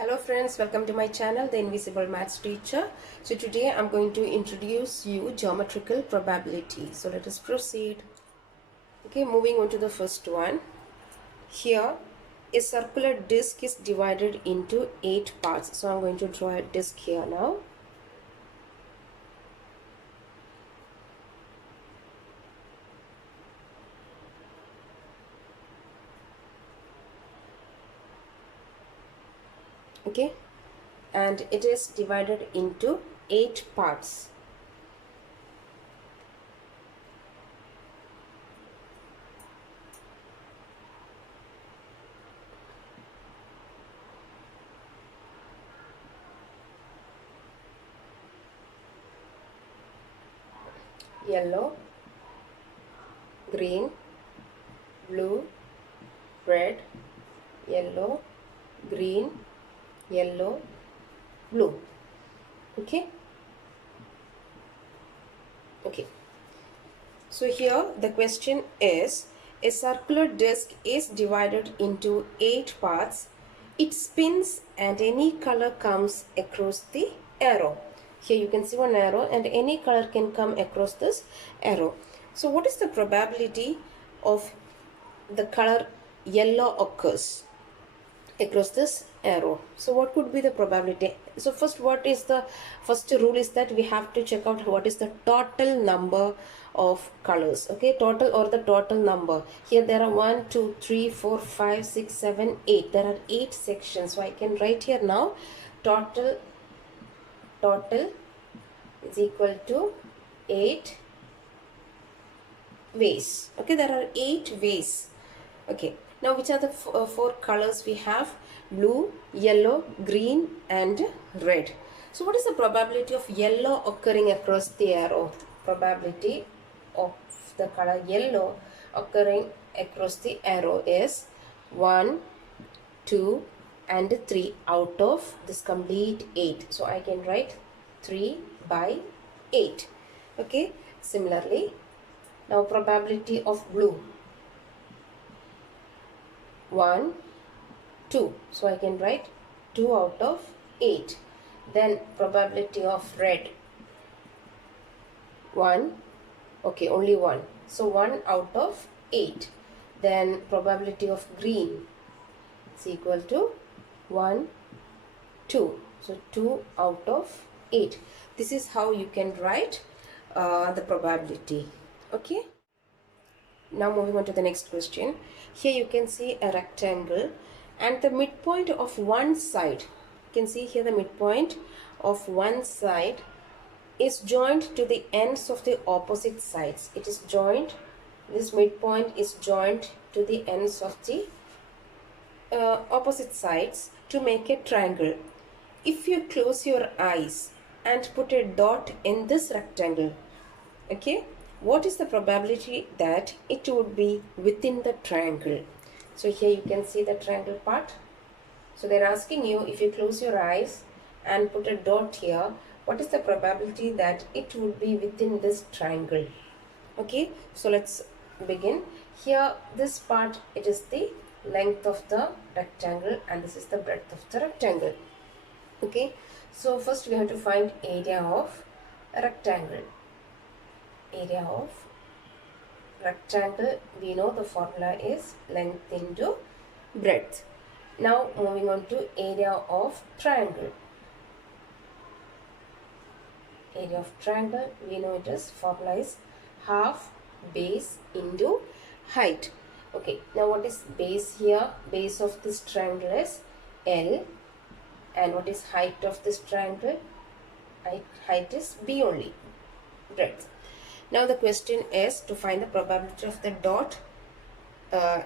Hello friends, welcome to my channel, The Invisible Maths Teacher. So today I'm going to introduce you geometrical probability. So let us proceed. Okay, moving on to the first one. Here, a circular disc is divided into 8 parts. So I'm going to draw a disc here now. Okay, and it is divided into 8 parts. Yellow, green, blue, red, yellow, green, yellow, blue. Okay. So here the question is, a circular disc is divided into 8 parts. It spins and any color comes across the arrow. Here you can see one arrow and any color can come across this arrow. So what is the probability of the color yellow occurs across this arrow? So what could be the probability? So first rule is that we have to check out what is the total number of colors. Okay, total or the total number. Here there are 1 2 3 4 5 6 7 8. There are 8 sections, so I can write here now total is equal to 8 ways. Okay, there are 8 ways. Okay, now which are the four colors we have? Blue, yellow, green and red. So what is the probability of yellow occurring across the arrow? Probability of the color yellow occurring across the arrow is 1, 2 and 3 out of this complete 8. So I can write 3 by 8. Okay, similarly, now probability of blue, 1, 2. So I can write 2 out of 8. Then probability of red, 1. Okay, only 1. So 1 out of 8. Then probability of green is equal to 1, 2. So 2 out of 8. This is how you can write the probability. Okay. Now moving on to the next question. Here you can see a rectangle and the midpoint of one side. You can see here the midpoint of one side is joined to the ends of the opposite sides. It is joined, this midpoint is joined to the ends of the opposite sides to make a triangle. If you close your eyes and put a dot in this rectangle, okay, what is the probability that it would be within the triangle? So here you can see the triangle part. So they're asking you, if you close your eyes and put a dot here, what is the probability that it would be within this triangle? Okay, so let's begin. Here this part, it is the length of the rectangle and this is the breadth of the rectangle. Okay, so first we have to find area of a rectangle. Area of rectangle, we know the formula is length into breadth. Now moving on to area of triangle. Area of triangle, we know it is formula is half base into height. Okay, now what is base here? Base of this triangle is L, and what is height of this triangle? Height is B only, breadth. Now the question is to find the probability of the dot. The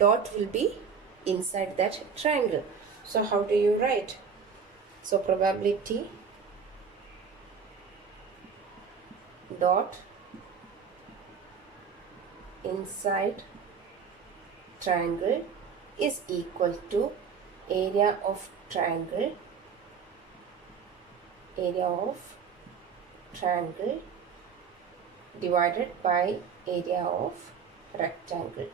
dot will be inside that triangle. So how do you write? So probability dot inside triangle is equal to area of triangle divided by area of rectangle.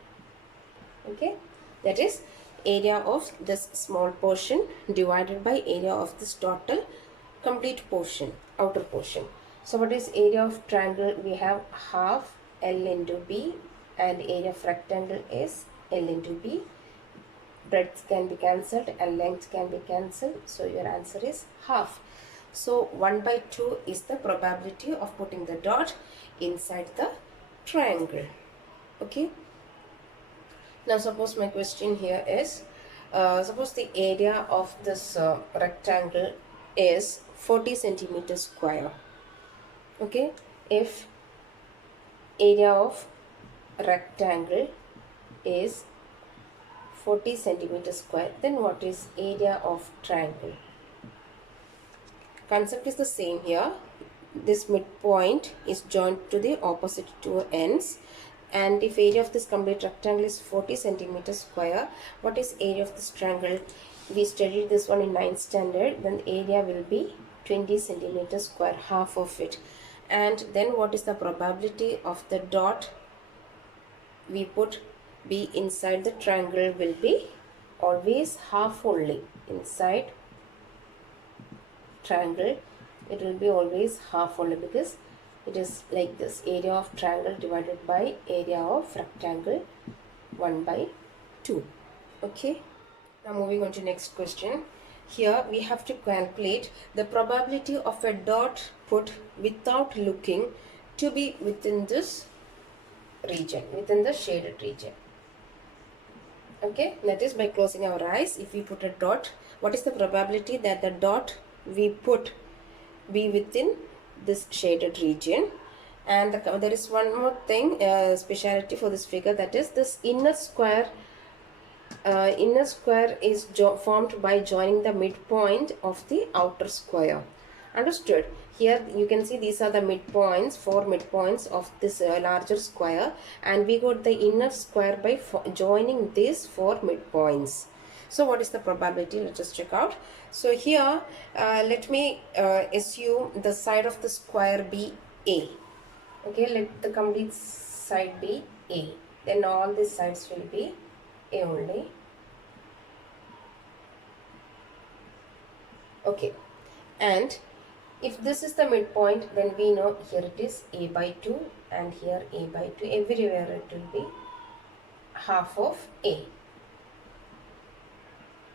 Okay, that is area of this small portion divided by area of this total complete portion, outer portion. So what is area of triangle? We have half L into B, and area of rectangle is L into B. Breadth can be cancelled and length can be cancelled, so your answer is half. So 1 by 2 is the probability of putting the dot inside the triangle. Okay. Now suppose my question here is, suppose the area of this rectangle is 40 centimeters square. Okay. If area of rectangle is 40 centimeters square, then what is area of triangle? Concept is the same here. This midpoint is joined to the opposite two ends, and if area of this complete rectangle is 40 centimeters square, what is area of this triangle? We studied this one in 9th standard. Then the area will be 20 centimeters square, half of it. And then what is the probability of the dot we put be inside the triangle? Will be always half only. Inside triangle it will be always half only, because it is like this, area of triangle divided by area of rectangle, 1 by 2. Okay. Now moving on to next question. Here we have to calculate the probability of a dot put without looking to be within this region, within the shaded region. Okay, that is by closing our eyes. If we put a dot, what is the probability that the dot we put be within this shaded region? And there is one more thing, speciality for this figure, that is this inner square is formed by joining the midpoint of the outer square. Understood? Here you can see these are the midpoints, 4 midpoints of this larger square, and we got the inner square by joining these 4 midpoints. So what is the probability? Let us check out. So here let me assume the side of the square be A. Okay, let the complete side be A. Then all these sides will be A only. Okay, and if this is the midpoint, then we know here it is A by 2 and here A by 2. Everywhere it will be half of A.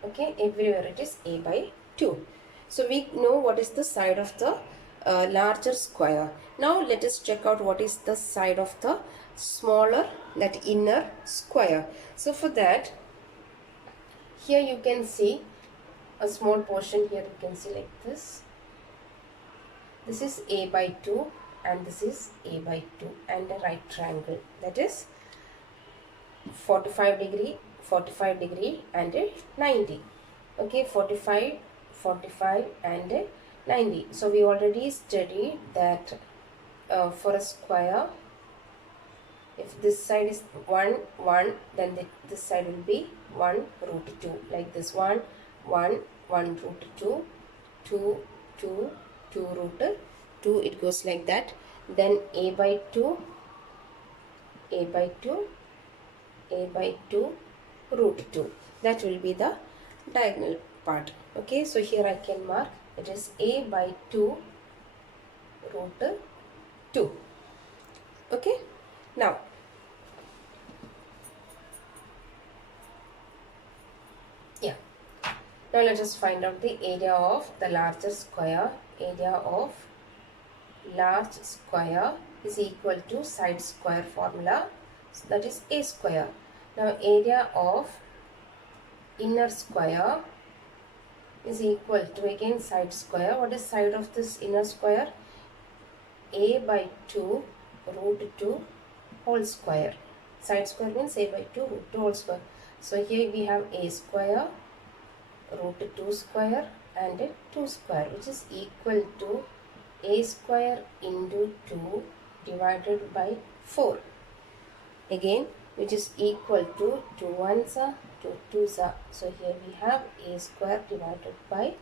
Okay, everywhere it is A by 2. So we know what is the side of the larger square. Now let us check out what is the side of the smaller, that inner square. So for that, here you can see a small portion. Here you can see like this. This is A by 2 and this is A by 2 and a right triangle, that is 45 degree, 45 degree and a 90. Okay, 45, 45 and a 90. So we already studied that for a square, if this side is 1, 1, then this side will be 1 root 2, like this, 1, 1, 1 root 2, 2, 2, 2 root 2, it goes like that. Then A by 2, A by 2, A by 2, root 2. That will be the diagonal part. Okay, so here I can mark it is A by 2 root 2. Okay, now now let us find out the area of the larger square. Area of large square is equal to side square formula, so that is A square. Now area of inner square is equal to again side square. What is side of this inner square? A by 2 root 2 whole square. Side square means A by 2 root 2 whole square. So here we have A square root 2 square and 2 square, which is equal to A square into 2 divided by 4. Again, which is equal to 2 ones are 2 twos are. So here we have A square divided by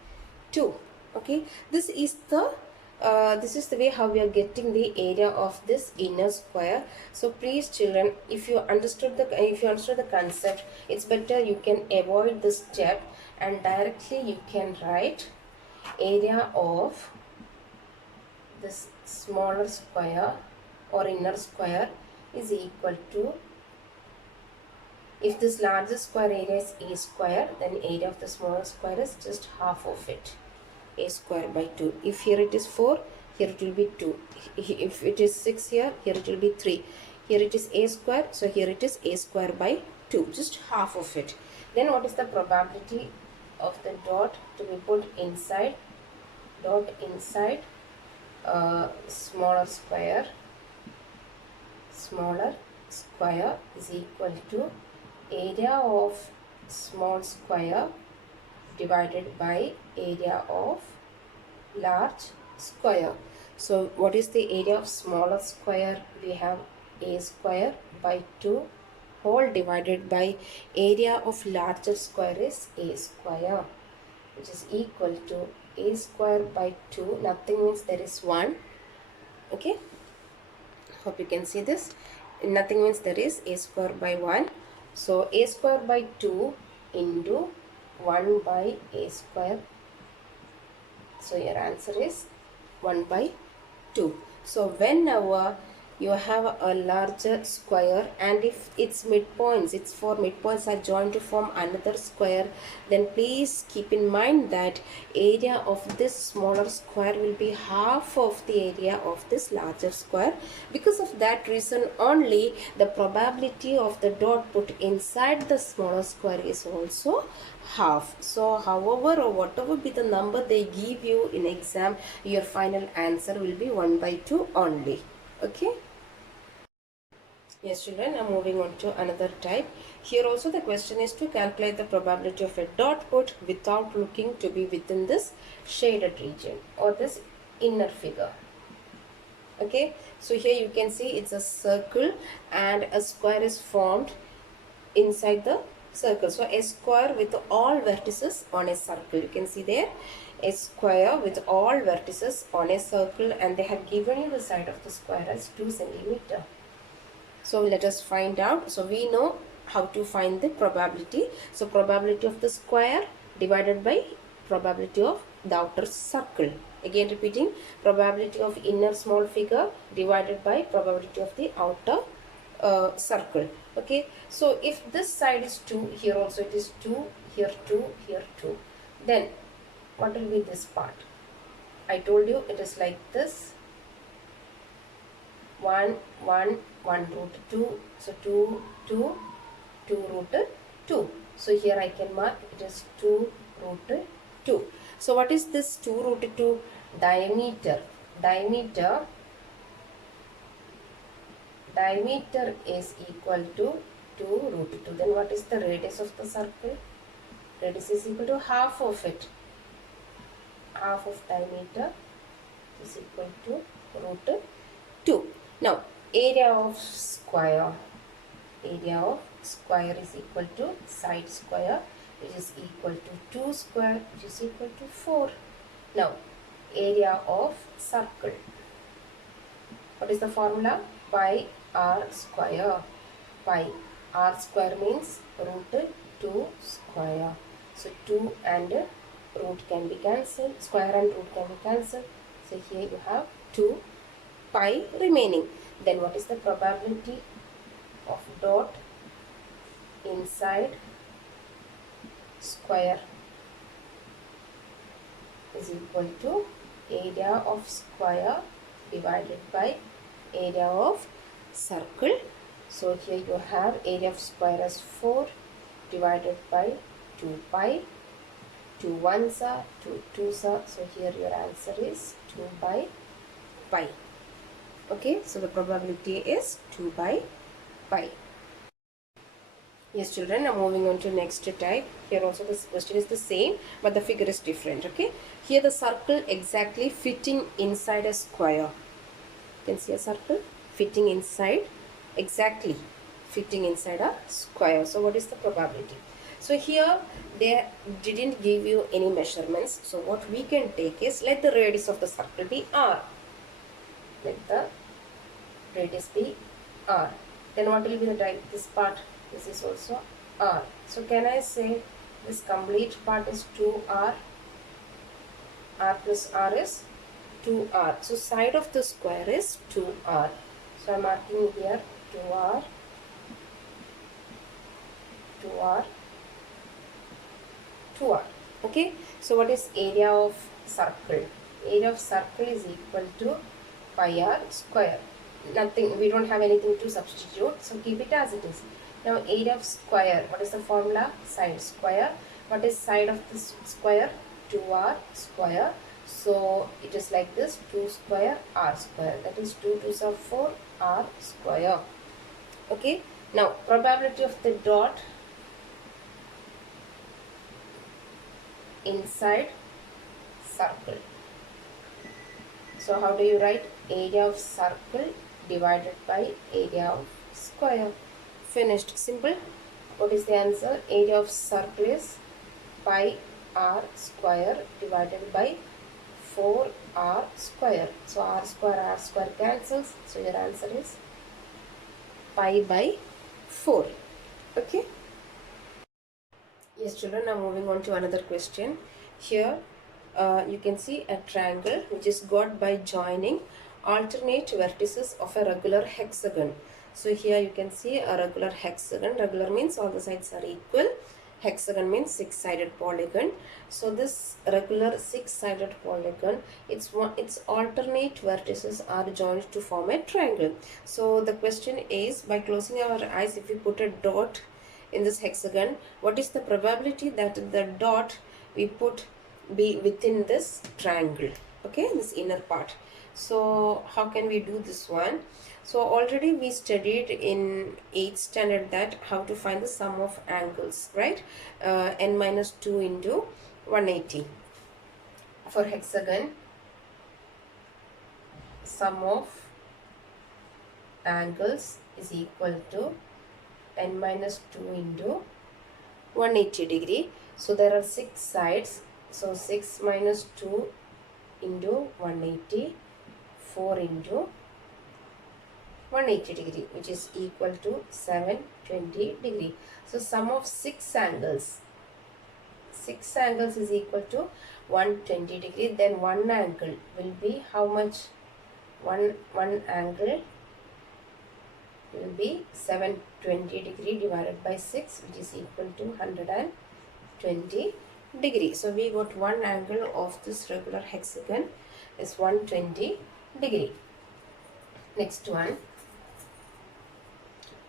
2. Okay, this is the this is the way how we are getting the area of this inner square. So please children, if you understood the concept, it's better you can avoid this step and directly you can write area of this smaller square or inner square is equal to, if this larger square area is a square, then area of the smaller square is just half of it, a square by 2. If here it is 4, here it will be 2. If it is 6 here, here it will be 3. Here it is a square, so here it is a square by 2, just half of it. Then what is the probability of the dot to be put inside, dot inside smaller square is equal to area of small square divided by area of large square. So what is the area of smaller square? We have a square by 2 whole divided by area of larger square is a square, which is equal to a square by 2. Nothing means there is 1. Okay, hope you can see this. Nothing means there is a square by 1. So a square by 2 into 1 by a square. So your answer is 1 by 2. So whenever you have a larger square and if its four midpoints are joined to form another square, then please keep in mind that area of this smaller square will be half of the area of this larger square. Because of that reason only, the probability of the dot put inside the smaller square is also half. So however or whatever be the number they give you in exam, your final answer will be 1 by 2 only. Okay. Yes children, I'm moving on to another type. Here also the question is to calculate the probability of a dot put without looking to be within this shaded region or this inner figure. Okay, so here you can see it's a circle and a square is formed inside the circle. So a square with all vertices on a circle. You can see there a square with all vertices on a circle, and they have given you the side of the square as 2 centimeter. So let us find out. So we know how to find the probability. So probability of the square divided by probability of the outer circle. Again repeating, probability of inner small figure divided by probability of the outer circle. Okay, so if this side is 2, here also it is 2, here 2, here 2, then what will be this part? I told you it is like this, 1 1 1 root 2, so 2 2 2 root 2. So here I can mark it is 2 root 2. So what is this 2 root 2? Diameter is equal to 2 root 2. Then what is the radius of the circle? Radius is equal to half of it. Half of diameter is equal to root 2. Now area of square is equal to side square, which is equal to 2 square, which is equal to 4. Now area of circle, what is the formula? Pi r square. Pi r square means root 2 square. So 2 and root can be cancelled, square and root can be cancelled. So here you have 2 pi remaining. Then what is the probability of dot inside square is equal to area of square divided by area of circle. So here you have area of square as 4 divided by 2 pi. 2 1s are 2 2s are. So here your answer is 2 by pi. Okay, so the probability is 2 by pi. Yes children, I'm moving on to next type. Here also this question is the same, but the figure is different. Okay, here the circle exactly fitting inside a square. You can see a circle fitting inside, exactly fitting inside a square. So what is the probability? So here they didn't give you any measurements. So what we can take is, let the radius of the circle be r. Let the radius be r. Then what will be the type? This part, this is also r. So can I say this complete part is 2r? R plus r is 2r. So side of the square is 2r. So I am marking here 2r, 2r, 2r. Okay. So what is area of circle? Area of circle is equal to pi r square. Nothing, we don't have anything to substitute, so keep it as it is. Now area of square, what is the formula? Side square. What is side of this square? 2r square. So it is like this, 2 square r square, that is 2 2s are 4 r square. Okay. Now probability of the dot inside circle. So how do you write? Area of circle divided by area of square. Finished. Simple. What is the answer? Area of circle is pi r square divided by 4r square. So r square cancels. So your answer is pi by 4. Okay. Yes, children, now moving on to another question. Here you can see a triangle which is got by joining alternate vertices of a regular hexagon. So here you can see a regular hexagon. Regular means all the sides are equal. Hexagon means six-sided polygon. So this regular six-sided polygon, its alternate vertices are joined to form a triangle. So the question is, by closing our eyes, if we put a dot in this hexagon, what is the probability that the dot we put be within this triangle? Okay, this inner part. So how can we do this one? So already we studied in 8th standard that how to find the sum of angles, right? N minus 2 into 180. For hexagon, sum of angles is equal to n minus 2 into 180 degree. So there are 6 sides. So 6 minus 2 into 180, 4 into 180 degree, which is equal to 720 degree. So sum of 6 angles is equal to 120 degree. Then one angle will be how much? One angle will be 720 degree divided by 6, which is equal to 120 degree. So we got one angle of this regular hexagon is 120 degree. Next one.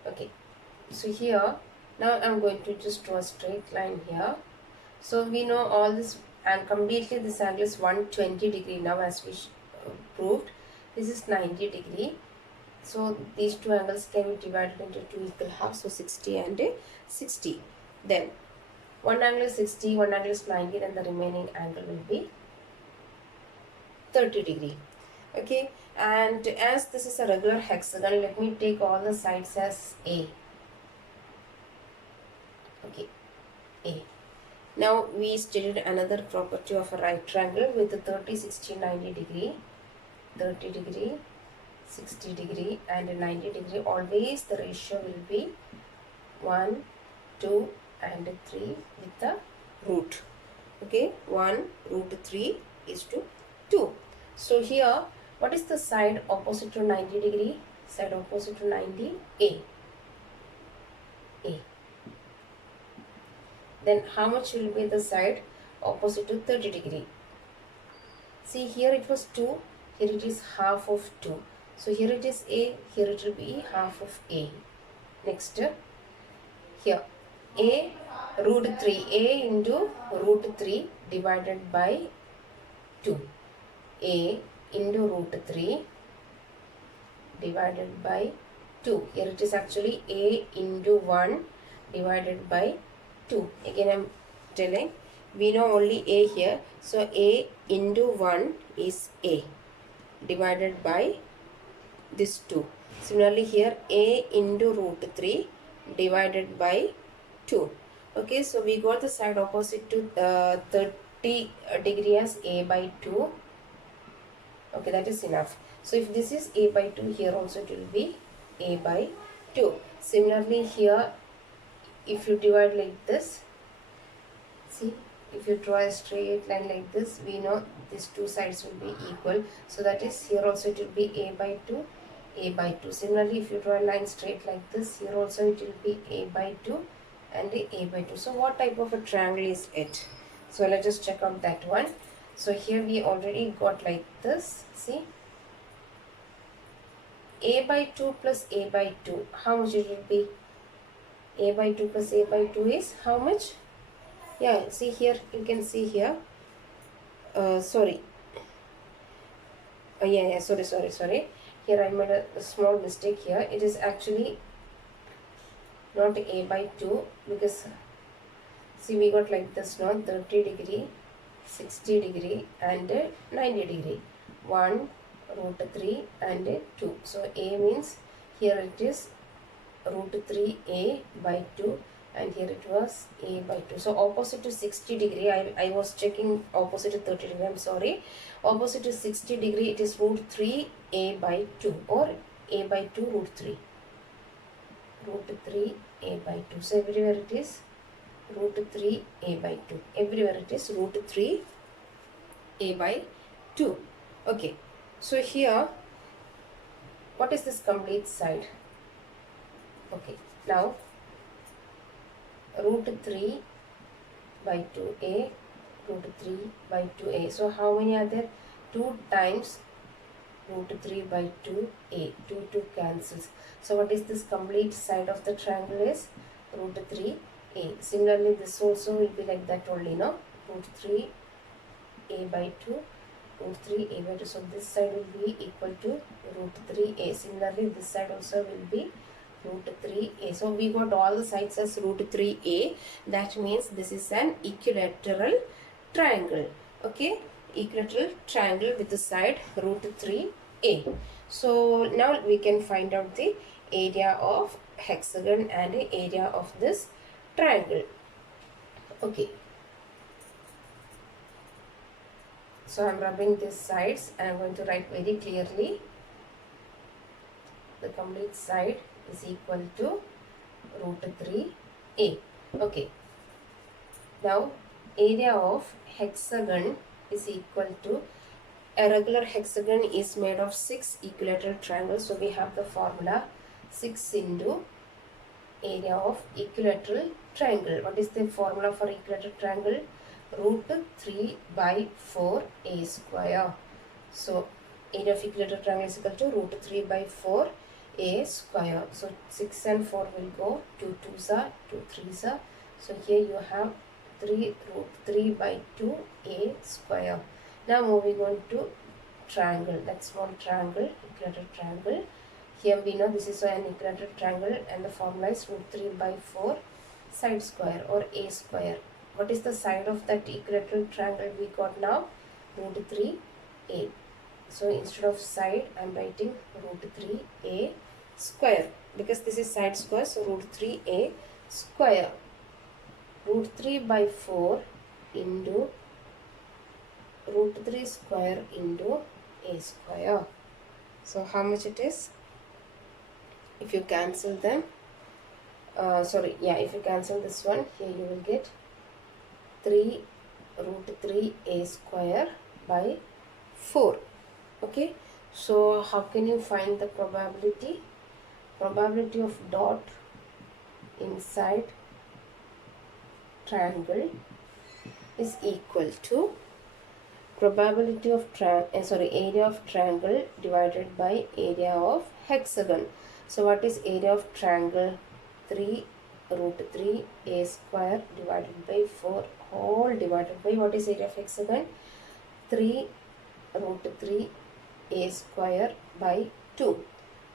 Okay, so here now I'm going to just draw a straight line here. So we know all this, and completely this angle is 120 degree. Now as we proved, this is 90 degree. So these two angles can be divided into two equal halves, so 60 and 60. Then one angle is 60, one angle is 90, then the remaining angle will be 30 degree. Okay, and as this is a regular hexagon, let me take all the sides as A. Okay, A. Now we studied another property of a right triangle with a 30, 60, 90 degree, 30 degree, 60 degree and 90 degree. Always the ratio will be 1, 2 and 3 with the root. Okay, 1 root 3 is to 2. So here, what is the side opposite to 90 degree? Side opposite to 90, A. A. Then how much will be the side opposite to 30 degree? See, here it was 2, here it is half of 2. So here it is A, here it will be half of A. Next, here A root 3, A into root 3 divided by 2. A into root 3 divided by 2. Here it is actually A into 1 divided by 2. Again I am telling, we know only A here. So A into 1 is A divided by this 2. Similarly here A into root 3 divided by 2. Okay, so we got the side opposite to 30 degree as a by 2. Okay, that is enough. So if this is a by 2, here also it will be a by 2. Similarly here, if you divide like this, see, if you draw a straight line like this, we know these two sides will be equal. So that is, here also it will be a by 2, a by 2. Similarly, if you draw a line straight like this, here also it will be a by 2 and a by 2. So what type of a triangle is it? So let's just check out that one. So here we already got like this, see, a by 2 plus a by 2. How much it will be? A by 2 plus a by 2 is how much? Yeah, see here, you can see here. Sorry. Yeah, sorry. Here I made a small mistake here. It is actually not a by 2, because see, we got like this now, 30 degree, 60 degree and 90 degree. 1, root 3 and 2. So a means here it is root 3a by 2, and here it was a by 2. So opposite to 60 degree, I was checking opposite to 30 degree, I'm sorry. Opposite to 60 degree, it is root 3a by 2 or a by 2 root 3. Root 3a by 2. So everywhere it is root 3a by 2. Everywhere it is root 3a by 2. Okay. So here, what is this complete side? Okay. Now, root 3 by 2a, root 3 by 2a. So how many are there? 2 times root 3 by 2a. 2 cancels. So what is this complete side of the triangle is? Root 3a. Similarly, this also will be like that only, no? Root 3a by 2, root 3a by 2. So this side will be equal to root 3a. Similarly, this side also will be root 3a. So we got all the sides as root 3a. That means this is an equilateral triangle. Okay, equilateral triangle with the side root 3a. So now we can find out the area of hexagon and the area of this triangle. Okay. So I am rubbing these sides and I am going to write very clearly. The complete side is equal to root 3a. Okay. Now area of hexagon is equal to, a regular hexagon is made of 6 equilateral triangles. So we have the formula 6 into area of equilateral triangle. What is the formula for equilateral triangle? Root 3 by 4a square. So area of equilateral triangle is equal to root 3 by 4a square. So 6 and 4 will go, 2 2s are, 2 3s are. So here you have 3 root 3 by 2a square. Now moving on to triangle, that small triangle, equilateral triangle. Here we know this is an equilateral triangle and the formula is root 3 by 4 side square or a square. What is the side of that equilateral triangle we got now? Root 3a. So instead of side, I am writing root 3a square, because this is side square, so root 3a square. Root 3 by 4 into root 3 square into a square. So how much it is? If you cancel them, if you cancel this one, here you will get 3 root 3a square by 4. Okay, so how can you find the probability? Probability of dot inside triangle is equal to probability of area of triangle divided by area of hexagon. So what is area of triangle? 3 root 3a square divided by 4 whole divided by, what is area of hexagon? 3 root 3a square by 2,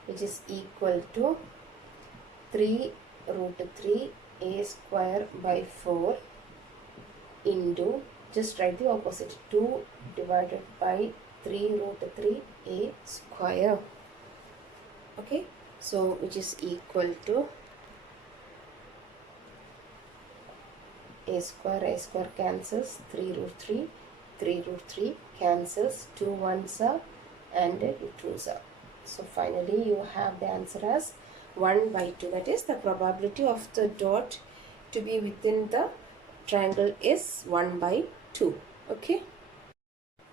which is equal to 3 root 3a square by 4 into, just write the opposite, 2 divided by 3 root 3a square. Okay, so which is equal to a square cancels, 3 root 3, 3 root 3 cancels, 2 1s are and 2 2s are. So finally you have the answer as 1 by 2. That is, the probability of the dot to be within the triangle is 1 by 2. Okay.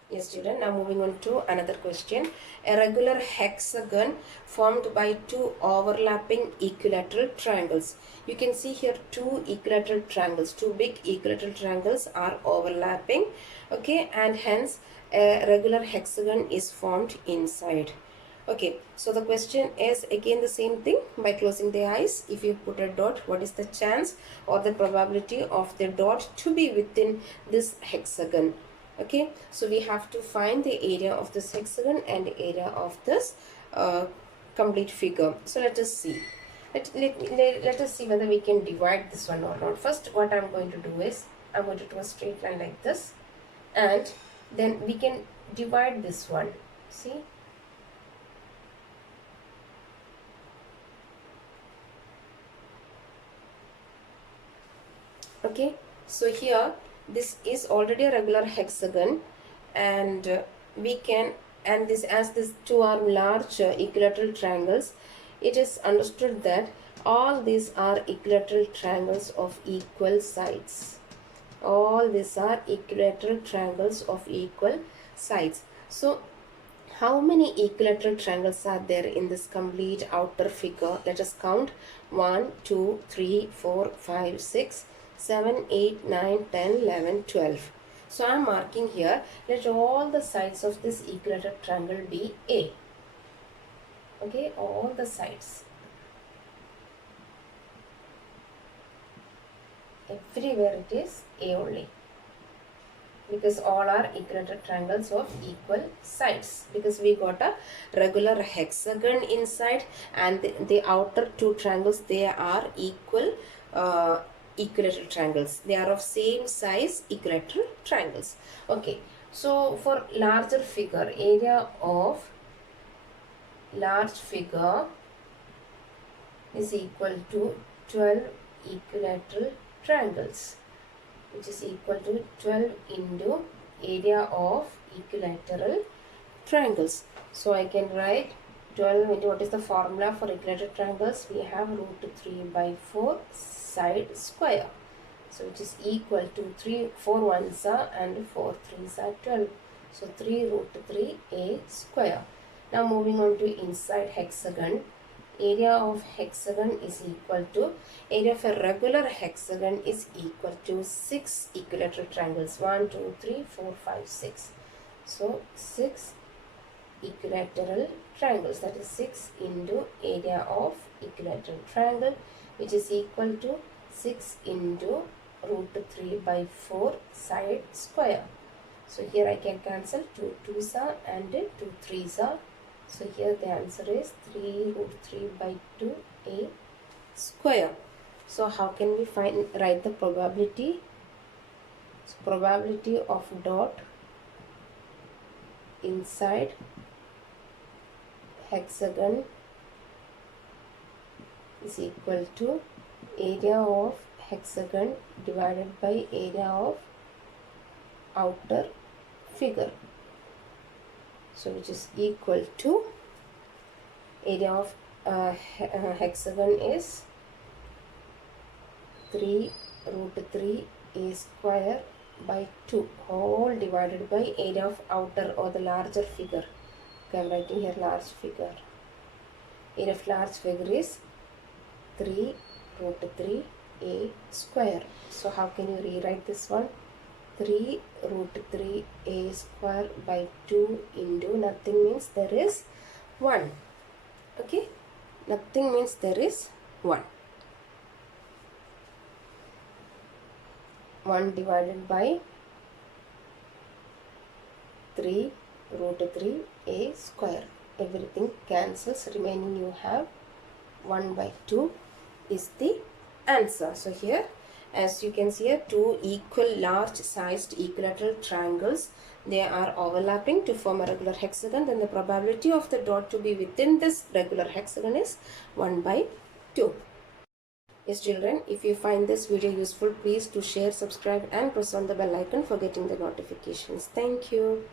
Yes, student. Now moving on to another question. A regular hexagon formed by two overlapping equilateral triangles. You can see here two equilateral triangles, two big equilateral triangles are overlapping. Okay, and hence a regular hexagon is formed inside. Okay, so the question is again the same thing. By closing the eyes, if you put a dot, what is the chance or the probability of the dot to be within this hexagon? Okay, so we have to find the area of this hexagon and area of this complete figure. So let us see. Let us see whether we can divide this one or not. First, what I'm going to do is I'm going to do a straight line like this, and then we can divide this one. See? Okay, so here this is already a regular hexagon, and we can, and this, as these two are large equilateral triangles, it is understood that all these are equilateral triangles of equal sides. All these are equilateral triangles of equal sides. So how many equilateral triangles are there in this complete outer figure? Let us count. 1 2 3 4 5 6 7 8 9 10 11 12. So I am marking here, let all the sides of this equilateral triangle be A. Okay, all the sides, everywhere it is A only, because all are equilateral triangles of equal sides, because we got a regular hexagon inside, and the outer two triangles, they are equal equilateral triangles. They are of same size equilateral triangles. Okay, so for larger figure, area of large figure is equal to 12 equilateral triangles, which is equal to 12 into area of equilateral triangles. So I can write 12 into, what is the formula for equilateral triangles? We have root 3 by 4 side square. So which is equal to 3 4 1s are and 4 3s are 12. So 3 root 3 a square. Now moving on to inside hexagon. Area of hexagon is equal to, area of a regular hexagon is equal to 6 equilateral triangles. 1 2 3 4 5 6. So 6 equilateral triangles, that is 6 into area of equilateral triangle, which is equal to 6 into root 3 by 4 side square. So here I can cancel 2 2s are and 2 3s are. So here the answer is 3 root 3 by 2 a square. So how can we write the probability? So probability of dot inside hexagon is equal to area of hexagon divided by area of outer figure. So which is equal to, area of hexagon is 3 root 3 a square by 2, all divided by area of outer or the larger figure. Okay, I am writing here large figure. Area of large figure is 3 root 3 a square. So how can you rewrite this one? 3 root 3 a square by 2 into, nothing means there is 1. Okay, nothing means there is 1. 1 divided by 3 root 3 a square. Everything cancels, remaining you have 1 by 2 is the answer. So here, as you can see here, two equal large sized equilateral triangles, they are overlapping to form a regular hexagon. Then the probability of the dot to be within this regular hexagon is 1 by 2. Yes, children, if you find this video useful, please do share, subscribe and press on the bell icon for getting the notifications. Thank you.